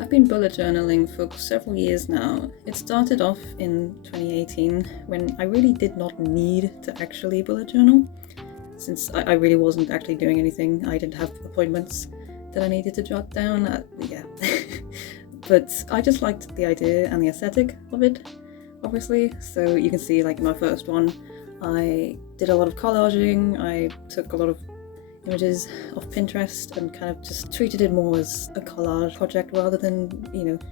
I've been bullet journaling for several years now. It started off in 2018 when I really did not need to actually bullet journal, since I really wasn't actually doing anything. I didn't have appointments that I needed to jot down. But I just liked the idea and the aesthetic of it, obviously. So you can see, like in my first one, I did a lot of collaging. I took a lot of images of Pinterest and kind of just treated it more as a collage project rather than,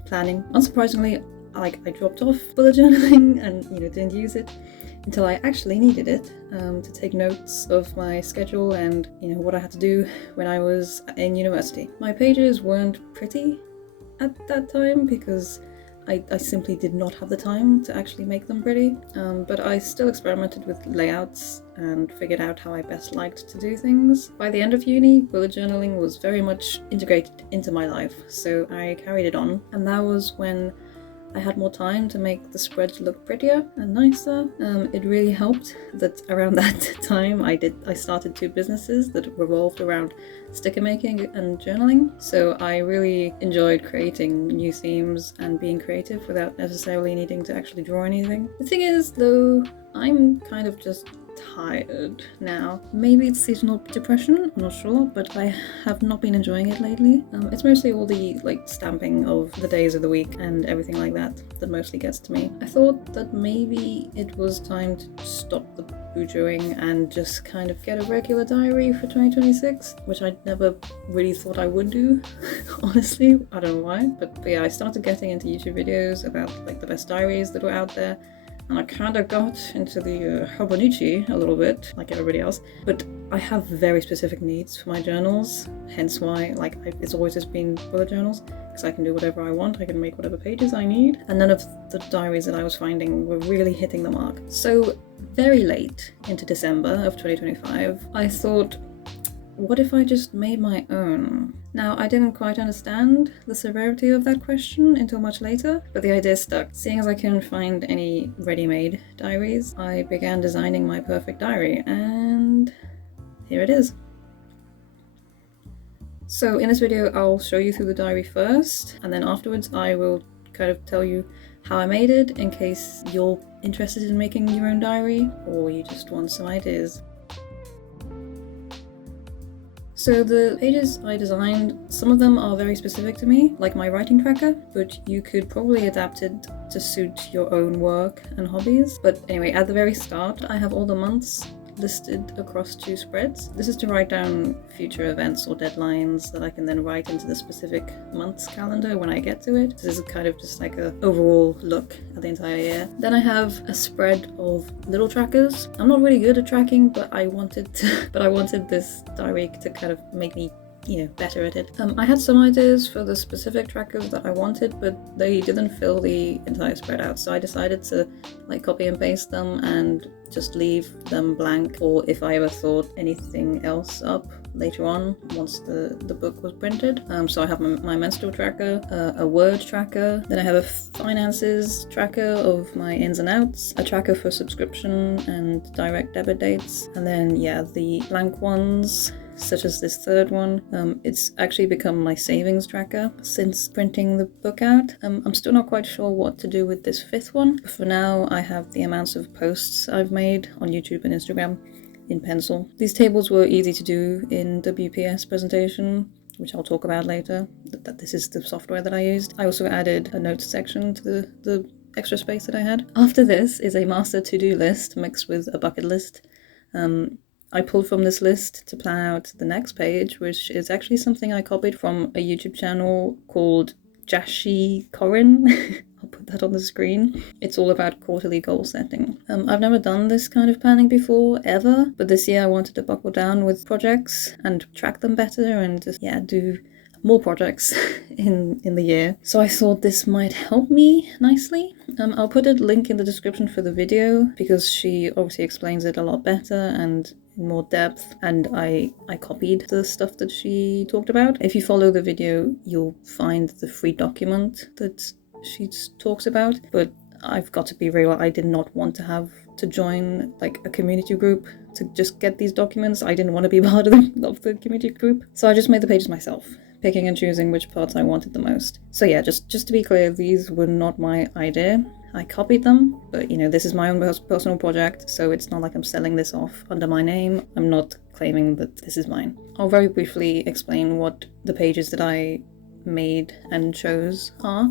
planning. Unsurprisingly, I dropped off bullet journaling and, didn't use it until I actually needed it to take notes of my schedule and, what I had to do when I was in university. My pages weren't pretty at that time because I simply did not have the time to actually make them pretty, but I still experimented with layouts and figured out how I best liked to do things. By the end of uni, bullet journaling was very much integrated into my life, so I carried it on, and that was when I had more time to make the spreads look prettier and nicer. It really helped that around that time I started 2 businesses that revolved around sticker making and journaling. So I really enjoyed creating new themes and being creative without necessarily needing to actually draw anything. The thing is, though, I'm kind of just tired now. Maybe it's seasonal depression, I'm not sure, but I have not been enjoying it lately. It's mostly all the stamping of the days of the week and everything like that mostly gets to me. I thought that maybe it was time to stop the bujoing and just kind of get a regular diary for 2026, which I never really thought I would do. Honestly, I don't know why, but yeah, I started getting into YouTube videos about the best diaries that were out there. And I kind of got into the Hobonichi a little bit, like everybody else, but I have very specific needs for my journals, hence why it's always just been bullet journals, because I can do whatever I want, I can make whatever pages I need, and none of the diaries that I was finding were really hitting the mark. So very late into December of 2025, I thought, what if I just made my own? Now, I didn't quite understand the severity of that question until much later, but the idea stuck. Seeing as I couldn't find any ready-made diaries, I began designing my perfect diary, and here it is. So in this video, I'll show you through the diary first, and then afterwards I will kind of tell you how I made it in case you're interested in making your own diary, or you just want some ideas. So the pages I designed, some of them are very specific to me, like my writing tracker, but you could probably adapt it to suit your own work and hobbies. But anyway, at the very start, I have all the months listed across 2 spreads. This is to write down future events or deadlines that I can then write into the specific month's calendar when I get to it. This is kind of just like an overall look at the entire year. Then I have a spread of little trackers. I'm not really good at tracking, but I wanted this diary to kind of make me better at it. I had some ideas for the specific trackers that I wanted, but they didn't fill the entire spread out, so I decided to copy and paste them and just leave them blank, or if I ever thought anything else up later on once the book was printed. So I have my menstrual tracker, a word tracker, then I have a finances tracker of my ins and outs, a tracker for subscription and direct debit dates, and then the blank ones, such as this third one. It's actually become my savings tracker since printing the book out. I'm still not quite sure what to do with this 5th one, but for now I have the amounts of posts I've made on YouTube and Instagram in pencil. These tables were easy to do in WPS presentation, which I'll talk about later, that this is the software that I used. I also added a notes section to the extra space that I had. After this is a master to-do list mixed with a bucket list. I pulled from this list to plan out the next page, which is actually something I copied from a YouTube channel called Jashi Corin. I'll put that on the screen. It's all about quarterly goal setting. I've never done this kind of planning before, ever, but this year I wanted to buckle down with projects and track them better and just, do more projects in the year. So I thought this might help me nicely. I'll put a link in the description for the video because she obviously explains it a lot better and in more depth, and I copied the stuff that she talked about. If you follow the video, you'll find the free document that she talks about, but I've got to be real, I did not want to have to join a community group to just get these documents. I didn't want to be part of the community group, so I just made the pages myself picking and choosing which parts I wanted the most. So yeah, just to be clear, these were not my idea. I copied them, but this is my own personal project, so it's not like I'm selling this off under my name. I'm not claiming that this is mine. I'll very briefly explain what the pages that I made and chose are.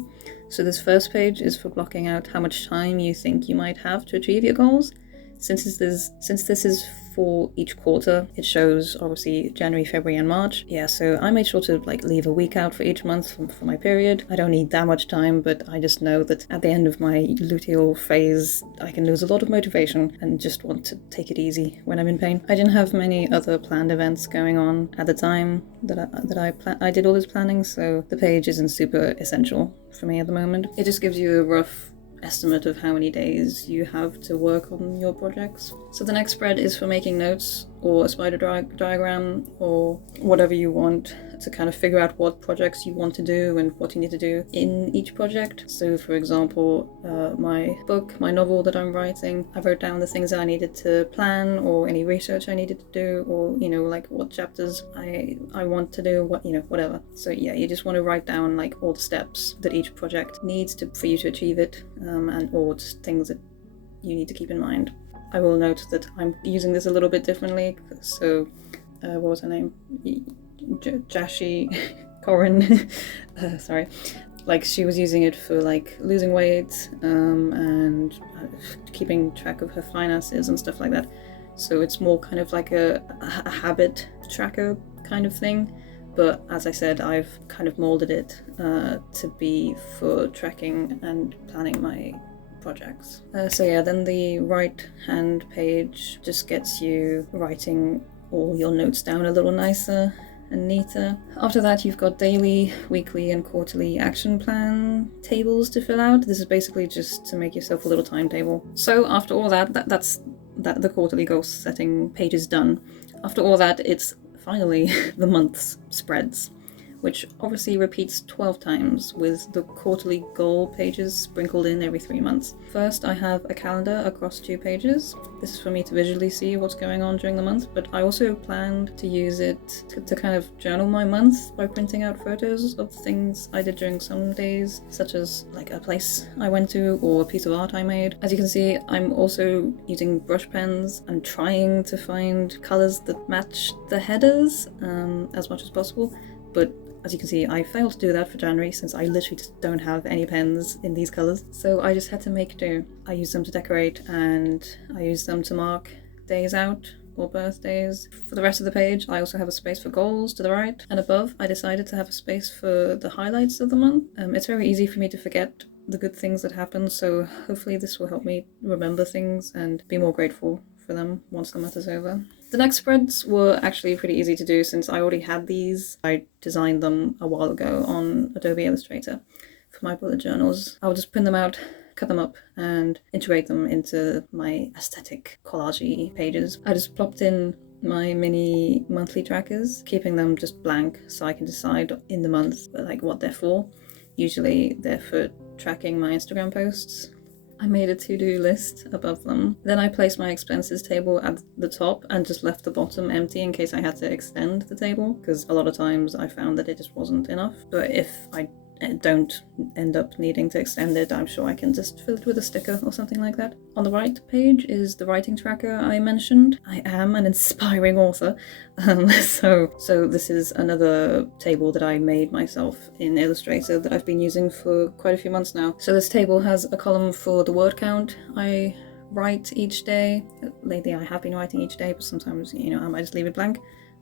So this first page is for blocking out how much time you think you might have to achieve your goals. Since this is for each quarter, it shows obviously January, February and March. Yeah, so I made sure to leave a week out for each month for my period. I don't need that much time, but I just know that at the end of my luteal phase, I can lose a lot of motivation and just want to take it easy when I'm in pain. I didn't have many other planned events going on at the time that I did all this planning, so the page isn't super essential for me at the moment. It just gives you a rough estimate of how many days you have to work on your projects. So the next spread is for making notes or a spider diagram or whatever you want to kind of figure out what projects you want to do and what you need to do in each project. So for example, my novel that I'm writing, I wrote down the things that I needed to plan or any research I needed to do, or what chapters I want to do, whatever. So yeah, you just want to write down all the steps that each project needs for you to achieve it, or just things that you need to keep in mind. I will note that I'm using this a little bit differently. So what was her name? Jashi Corin. Sorry. She was using it for losing weight and keeping track of her finances and stuff like that. So it's more kind of like a habit tracker kind of thing. But as I said, I've kind of molded it to be for tracking and planning my projects. So yeah, then the right hand page just gets you writing all your notes down a little nicer and neater. After that, you've got daily, weekly and quarterly action plan tables to fill out. This is basically just to make yourself a little timetable. So after all that's the quarterly goal setting page is done. After all that, it's finally the month's spreads, which obviously repeats 12 times with the quarterly goal pages sprinkled in every 3 months. First, I have a calendar across 2 pages. This is for me to visually see what's going on during the month, but I also planned to use it to kind of journal my month by printing out photos of things I did during some days, such as a place I went to or a piece of art I made. As you can see, I'm also using brush pens and trying to find colors that match the headers as much as possible, but as you can see, I failed to do that for January since I literally just don't have any pens in these colours. So I just had to make do. I used them to decorate and I used them to mark days out or birthdays. For the rest of the page, I also have a space for goals to the right, and above I decided to have a space for the highlights of the month. It's very easy for me to forget the good things that happen, so hopefully this will help me remember things and be more grateful for them once the month is over. The next spreads were actually pretty easy to do since I already had these. I designed them a while ago on Adobe Illustrator for my bullet journals. I'll just print them out, cut them up and integrate them into my aesthetic collage-y pages. I just plopped in my mini monthly trackers, keeping them just blank so I can decide in the month what they're for. Usually they're for tracking my Instagram posts. I made a to-do list above them. Then I placed my expenses table at the top and just left the bottom empty in case I had to extend the table, because a lot of times I found that it just wasn't enough. But if I don't end up needing to extend it, I'm sure I can just fill it with a sticker or something like that. On the right page is the writing tracker I mentioned. I am an inspiring author, so this is another table that I made myself in Illustrator that I've been using for quite a few months now. So this table has a column for the word count I write each day. Lately I have been writing each day, but sometimes I might just leave it blank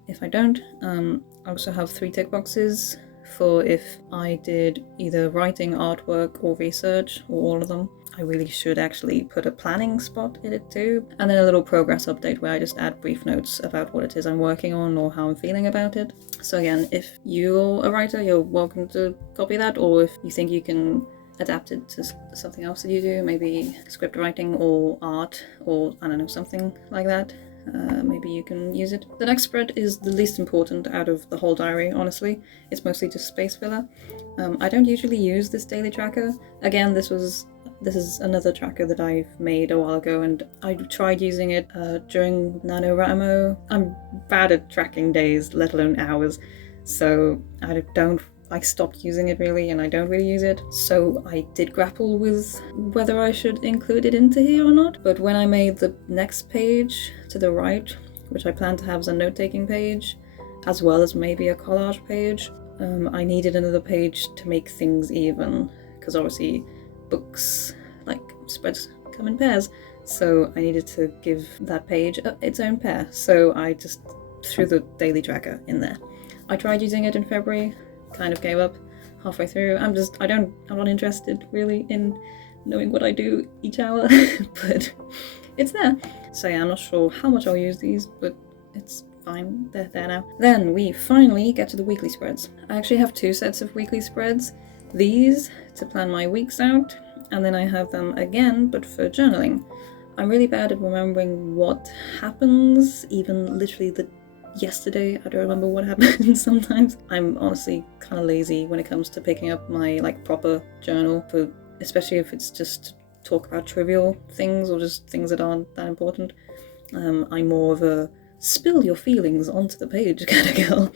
if I don't. I also have 3 tick boxes for if I did either writing, artwork or research, or all of them. I really should actually put a planning spot in it too. And then a little progress update where I just add brief notes about what it is I'm working on or how I'm feeling about it. So again, if you're a writer, you're welcome to copy that, or if you think you can adapt it to something else that you do, maybe script writing or art or I don't know, something like that. Maybe you can use it. The next spread is the least important out of the whole diary, honestly. It's mostly just space filler. I don't usually use this daily tracker. Again, this is another tracker that I've made a while ago, and I tried using it during NaNoWriMo. I'm bad at tracking days, let alone hours. so I stopped using it really, and I don't really use it. So I did grapple with whether I should include it into here or not. But when I made the next page to the right, which I plan to have as a note-taking page, as well as maybe a collage page, I needed another page to make things even, because obviously books, like spreads, come in pairs. So I needed to give that page its own pair. So I just threw the daily tracker in there. I tried using it in February, kind of gave up halfway through. I'm not interested really in knowing what I do each hour, but it's there. So yeah, I'm not sure how much I'll use these, but it's fine, they're there now. Then we finally get to the weekly spreads. I actually have 2 sets of weekly spreads. These to plan my weeks out, and then I have them again, but for journaling. I'm really bad at remembering what happens, even literally yesterday I don't remember what happened sometimes. I'm honestly kind of lazy when it comes to picking up my proper journal, especially if it's just talk about trivial things or just things that aren't that important. I'm more of a spill your feelings onto the page kind of girl.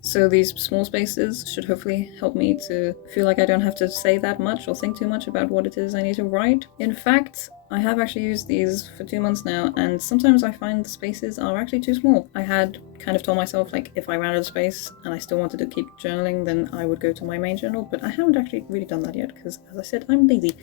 So these small spaces should hopefully help me to feel like I don't have to say that much or think too much about what it is I need to write. In fact, I have actually used these for 2 months now, and sometimes I find the spaces are actually too small. I had kind of told myself, if I ran out of space and I still wanted to keep journaling, then I would go to my main journal, but I haven't actually really done that yet, because as I said, I'm lazy.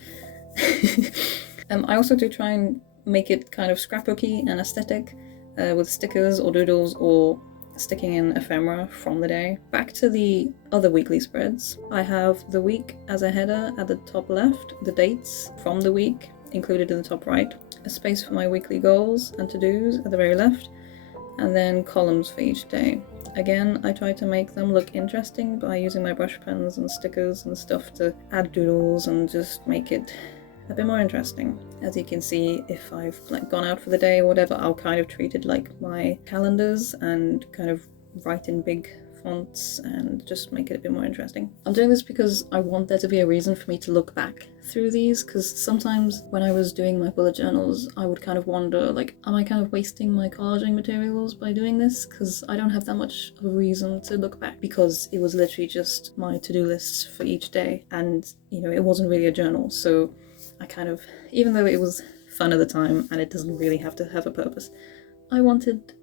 I also do try and make it kind of scrapbooky and aesthetic, with stickers or doodles or sticking in ephemera from the day. Back to the other weekly spreads. I have the week as a header at the top left, the dates from the week included in the top right, a space for my weekly goals and to-dos at the very left, and then columns for each day. Again, I try to make them look interesting by using my brush pens and stickers and stuff to add doodles and just make it a bit more interesting. As you can see, if I've gone out for the day or whatever, I'll kind of treat it like my calendars and kind of write in big fonts and just make it a bit more interesting. I'm doing this because I want there to be a reason for me to look back through these, because sometimes when I was doing my bullet journals, I would kind of wonder, am I kind of wasting my collaging materials by doing this? Because I don't have that much of a reason to look back, because it was literally just my to-do lists for each day, and it wasn't really a journal. So I kind of, even though it was fun at the time and it doesn't really have to have a purpose, I wanted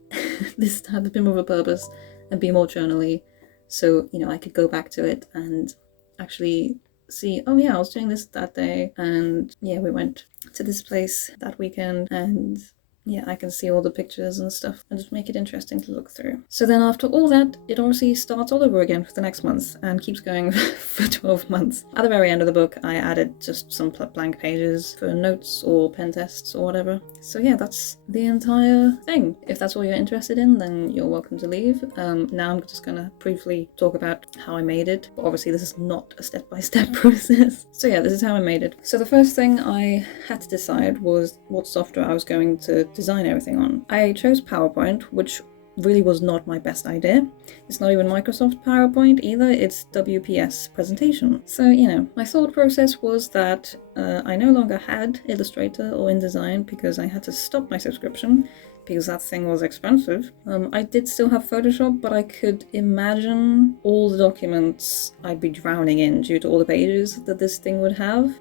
this to have a bit more of a purpose and be more journally, so I could go back to it and actually see, oh yeah, I was doing this that day, and yeah, we went to this place that weekend, and yeah, I can see all the pictures and stuff and just make it interesting to look through. So then after all that, it obviously starts all over again for the next month and keeps going for 12 months. At the very end of the book, I added just some blank pages for notes or pen tests or whatever. So yeah, that's the entire thing. If that's all you're interested in, then you're welcome to leave. Now I'm just gonna briefly talk about how I made it. But obviously this is not a step-by-step process. So yeah, this is how I made it. So the first thing I had to decide was what software I was going to design everything on. I chose PowerPoint, which really was not my best idea. It's not even Microsoft PowerPoint either, it's WPS presentation. So, my thought process was that I no longer had Illustrator or InDesign because I had to stop my subscription because that thing was expensive. I did still have Photoshop, but I could imagine all the documents I'd be drowning in due to all the pages that this thing would have.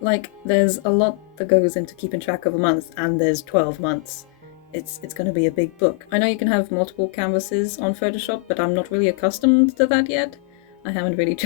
There's a lot that goes into keeping track of a month, and there's 12 months. It's going to be a big book. I know you can have multiple canvases on Photoshop, but I'm not really accustomed to that yet. I haven't really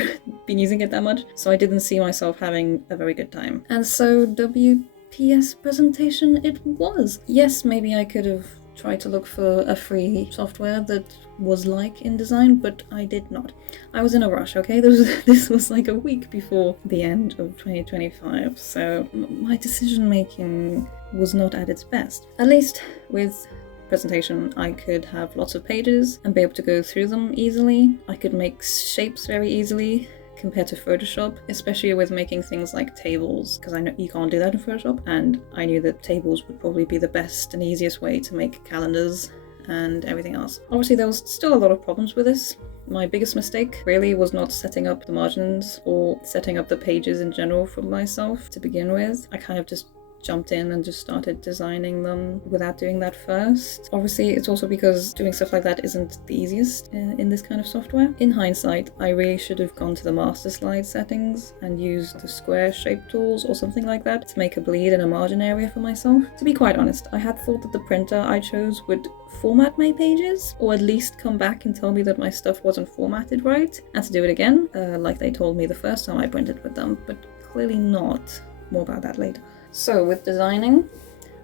been using it that much, so I didn't see myself having a very good time. And so WPS presentation it was. Yes, maybe I could have tried to look for a free software that was like InDesign, but I did not. I was in a rush, okay? This was a week before the end of 2025, so my decision making was not at its best. At least with presentation, I could have lots of pages and be able to go through them easily. I could make shapes very easily compared to Photoshop, especially with making things like tables, because I know you can't do that in Photoshop, and I knew that tables would probably be the best and easiest way to make calendars and everything else. Obviously, there was still a lot of problems with this. My biggest mistake really was not setting up the margins or setting up the pages in general for myself to begin with. I kind of just jumped in and just started designing them without doing that first. Obviously, it's also because doing stuff like that isn't the easiest in this kind of software. In hindsight, I really should have gone to the master slide settings and used the square shape tools or something like that to make a bleed and a margin area for myself. To be quite honest, I had thought that the printer I chose would format my pages, or at least come back and tell me that my stuff wasn't formatted right, and to do it again, like they told me the first time I printed with them, but clearly not. More about that later. So with designing,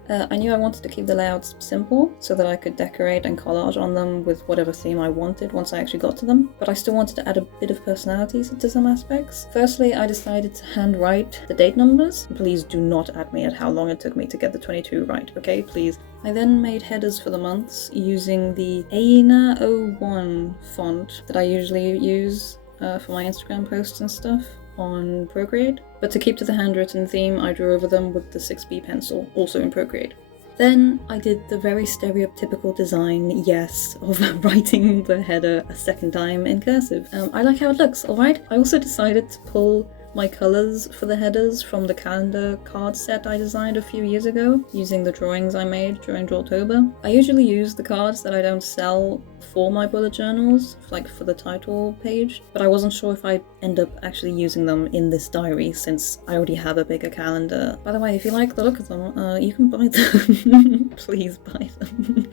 I knew I wanted to keep the layouts simple so that I could decorate and collage on them with whatever theme I wanted once I actually got to them, but I still wanted to add a bit of personality to some aspects. Firstly, I decided to handwrite the date numbers. Please do not at me at how long it took me to get the 22 right, okay? Please. I then made headers for the months using the Aina01 font that I usually use for my Instagram posts and stuff on Procreate, but to keep to the handwritten theme, I drew over them with the 6B pencil, also in Procreate. Then I did the very stereotypical design, yes, of writing the header a second time in cursive. I like how it looks, alright? I also decided to pull my colours for the headers from the calendar card set I designed a few years ago, using the drawings I made during Drawtober. I usually use the cards that I don't sell for my bullet journals, like for the title page, but I wasn't sure if I'd end up actually using them in this diary since I already have a bigger calendar. By the way, if you like the look of them, you can buy them. Please buy them.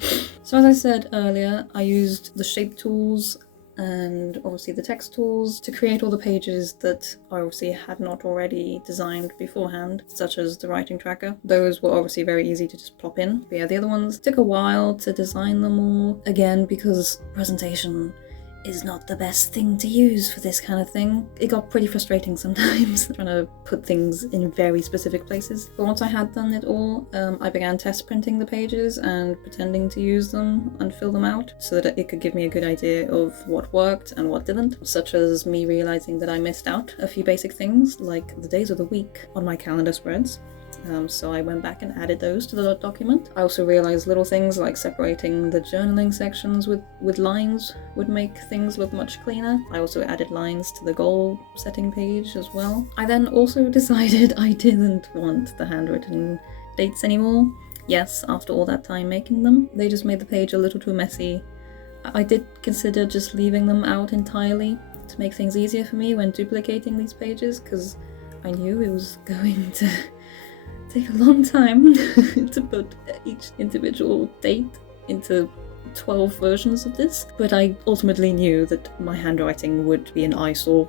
So as I said earlier, I used the shape tools and obviously the text tools to create all the pages that I obviously had not already designed beforehand, such as the writing tracker. Those were obviously very easy to just plop in. But yeah, the other ones took a while to design them all, again because presentation is not the best thing to use for this kind of thing. It got pretty frustrating sometimes trying to put things in very specific places. But once I had done it all, I began test printing the pages and pretending to use them and fill them out so that it could give me a good idea of what worked and what didn't, such as me realizing that I missed out a few basic things like the days of the week on my calendar spreads. So I went back and added those to the document. I also realized little things like separating the journaling sections with lines would make things look much cleaner. I also added lines to the goal setting page as well. I then also decided I didn't want the handwritten dates anymore. Yes, after all that time making them, they just made the page a little too messy. I did consider just leaving them out entirely to make things easier for me when duplicating these pages, because I knew it was going to take a long time to put each individual date into 12 versions of this, but I ultimately knew that my handwriting would be an eyesore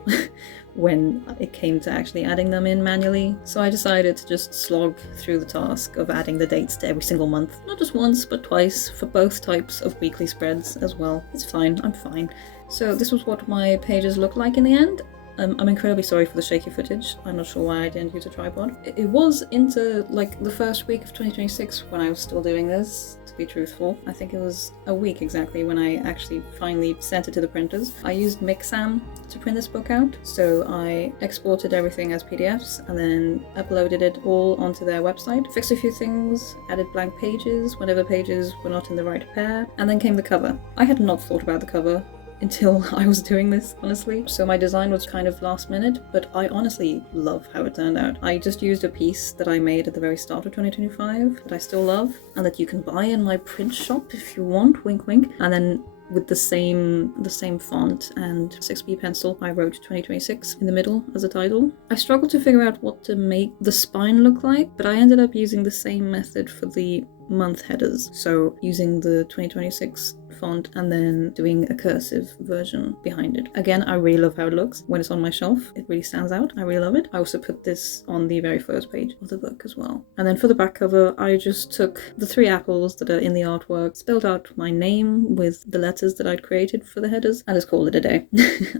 when it came to actually adding them in manually, so I decided to just slog through the task of adding the dates to every single month. Not just once, but twice, for both types of weekly spreads as well. It's fine, I'm fine. So this was what my pages looked like in the end. I'm incredibly sorry for the shaky footage. I'm not sure why I didn't use a tripod. It was into like the first week of 2026 when I was still doing this, to be truthful. I think it was a week exactly when I actually finally sent it to the printers. I used Mixam to print this book out, so I exported everything as PDFs and then uploaded it all onto their website, fixed a few things, added blank pages whenever pages were not in the right pair, and then came the cover. I had not thought about the cover until I was doing this, honestly. So my design was kind of last minute, but I honestly love how it turned out. I just used a piece that I made at the very start of 2025 that I still love and that you can buy in my print shop if you want, wink wink, and then with the same font and 6B pencil, I wrote 2026 in the middle as a title. I struggled to figure out what to make the spine look like, but I ended up using the same method for the month headers. So using the 2026 font and then doing a cursive version behind it. Again, I really love how it looks. When it's on my shelf, it really stands out. I really love it. I also put this on the very first page of the book as well. And then for the back cover, I just took the 3 apples that are in the artwork, spelled out my name with the letters that I'd created for the headers, and just called it a day.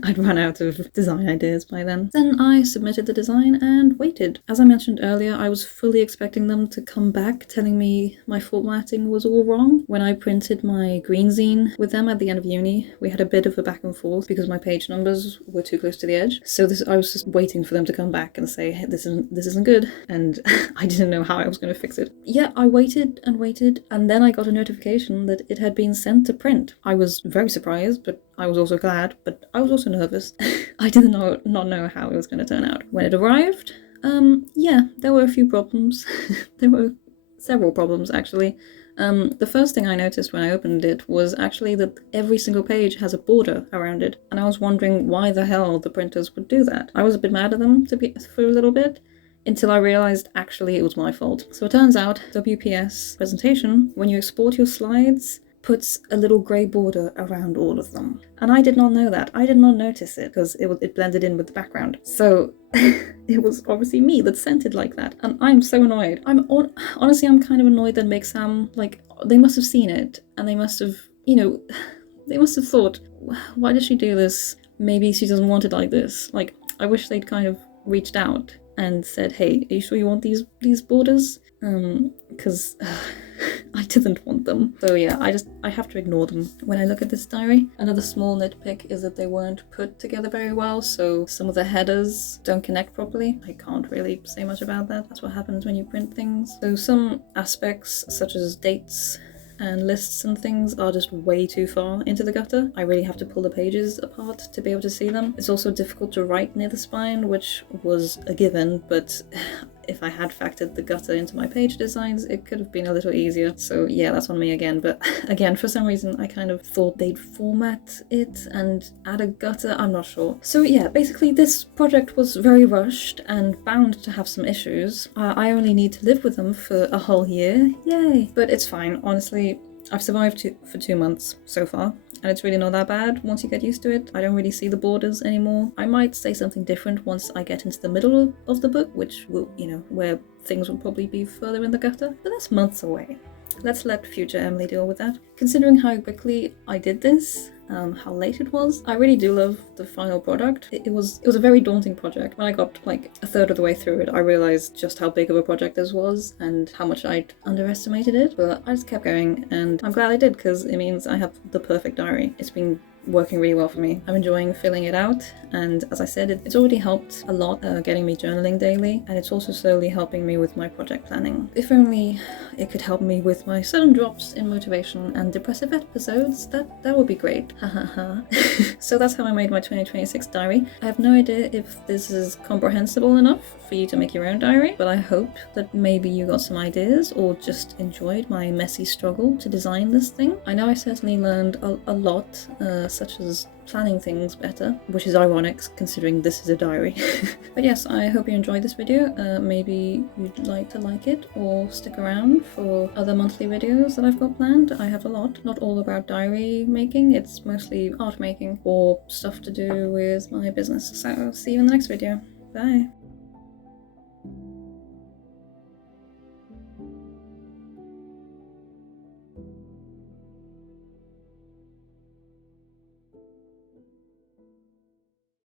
I'd run out of design ideas by then. Then I submitted the design and waited. As I mentioned earlier, I was fully expecting them to come back telling me my formatting was all wrong. When I printed my green zine with them at the end of uni, we had a bit of a back and forth because my page numbers were too close to the edge. So I was just waiting for them to come back and say, hey, this isn't good, and I didn't know how I was going to fix it. Yeah, I waited and waited, and then I got a notification that it had been sent to print. I was very surprised, but I was also glad, but I was also nervous. I did not know how it was going to turn out. When it arrived, Yeah, there were a few problems. There were several problems, actually. The first thing I noticed when I opened it was actually that every single page has a border around it, and I was wondering why the hell the printers would do that. I was a bit mad at them for a little bit, until I realized actually it was my fault. So it turns out WPS presentation, when you export your slides, puts a little grey border around all of them. And I did not know that. I did not notice it because it blended in with the background. So it was obviously me that sent it like that. And I'm so annoyed. Honestly, I'm kind of annoyed that Make Sam, like, they must have seen it and they must have, they must have thought, why does she do this? Maybe she doesn't want it like this. Like, I wish they'd kind of reached out and said, hey, are you sure you want these borders? Because I didn't want them. So yeah, I have to ignore them when I look at this diary. Another small nitpick is that they weren't put together very well, so some of the headers don't connect properly. I can't really say much about that. That's what happens when you print things. So some aspects, such as dates and lists and things, are just way too far into the gutter. I really have to pull the pages apart to be able to see them. It's also difficult to write near the spine, which was a given, but if I had factored the gutter into my page designs, it could have been a little easier. So yeah, that's on me again. But again, for some reason, I kind of thought they'd format it and add a gutter. I'm not sure. So yeah, basically this project was very rushed and bound to have some issues. I only need to live with them for a whole year. Yay! But it's fine, honestly. I've survived for 2 months so far, and it's really not that bad once you get used to it. I don't really see the borders anymore. I might say something different once I get into the middle of the book, which will, where things will probably be further in the gutter, but that's months away. Let's let future Emily deal with that. Considering how quickly I did this, how late it was, I really do love the final product. It was a very daunting project. When I got like a third of the way through it, I realized just how big of a project this was and how much I'd underestimated it, but I just kept going, and I'm glad I did because it means I have the perfect diary. It's been working really well for me. I'm enjoying filling it out, and as I said, it's already helped a lot getting me journaling daily, and it's also slowly helping me with my project planning. If only it could help me with my sudden drops in motivation and depressive episodes, that would be great. Hahaha. So that's how I made my 2026 diary. I have no idea if this is comprehensible enough for you to make your own diary, but I hope that maybe you got some ideas or just enjoyed my messy struggle to design this thing. I know I certainly learned a lot, such as planning things better, which is ironic considering this is a diary. But yes, I hope you enjoyed this video. Maybe you'd like to like it or stick around for other monthly videos that I've got planned. I have a lot, not all about diary making, it's mostly art making or stuff to do with my business. So see you in the next video. Bye!